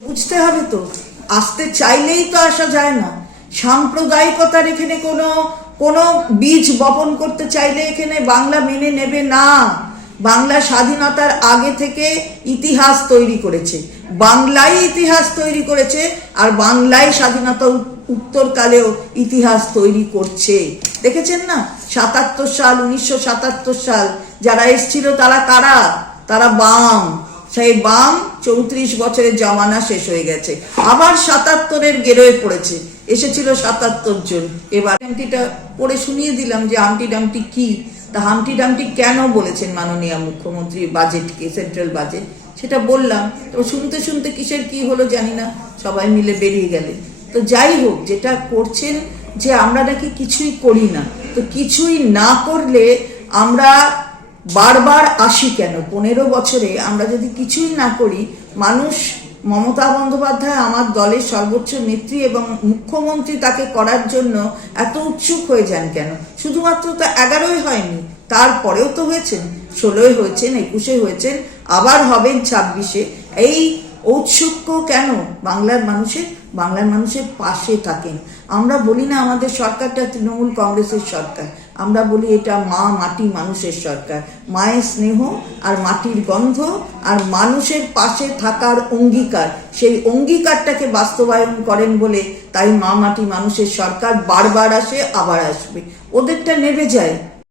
বুঝতে হবে তো, আসতে চাইলেই তো আসা যায় না। সাম্প্রদায়িকতার এখানে কোনো কোনো বীজ বপন করতে চাইলে এখানে বাংলা মেনে নেবে না। বাংলা স্বাধীনতার আগে থেকে ইতিহাস তৈরি করেছে, বাংলাই ইতিহাস তৈরি করেছে, আর বাংলায় স্বাধীনতা উত্তরকালেও ইতিহাস তৈরি করছে। দেখেছেন না, ৭৭ সাল ১৯৭৭ সাল যারা এসছিল তারা কারা? তারা বাম। সেই বাম ৩৪ বছরের জমানা শেষ হয়ে গেছে, আবার ৭৭-এর গেরোয় পড়েছে, এসেছিল ৭৭ জন। এবার হামটিটা পড়ে শুনিয়ে দিলাম যে হামটি ডামটি কি, তা হামটি ডামটি কেন বলেছেন মাননীয় মুখ্যমন্ত্রী বাজেটকে, সেন্ট্রাল বাজেট, সেটা বললাম। তো শুনতে শুনতে কিসের কি হলো জানি না, সবাই মিলে বেরিয়ে গেলে। তো যাই হোক, যেটা করছেন যে আমরা নাকি কিছুই করি না, তো কিছুই না করলে আমরা বারবার আসি কেন? ১৫ বছরে আমরা যদি কিছুই না করি, মানুষ, মমতা বন্দ্যোপাধ্যায় আমার দলের সর্বোচ্চ নেত্রী এবং মুখ্যমন্ত্রী, তাকে করার জন্য এত উৎসুক হয়ে যান কেন? শুধুমাত্র তো ১১ই হয়নি, তারপরেও তো হয়েছেন, ১৬-এ হয়েছেন, ২১-এ হয়েছেন, আবার হবেন ২৬-এ। এই ঔৎসুক্য কেন? বাংলার মানুষের পাশে থাকেন। আমরা বলি না আমাদের সরকারটা তৃণমূল কংগ্রেসের সরকার, আমরা বলি এটা মা মাটি মানুষের সরকার। মায়ের স্নেহ আর মাটির গন্ধ আর মানুষের পাশে থাকার অঙ্গীকার, সেই অঙ্গীকারটাকে বাস্তবায়ন করেন বলে তাই মা মাটি মানুষের সরকার বারবার আসে, আবার আসবে। ওদেরটা নেবে যায়,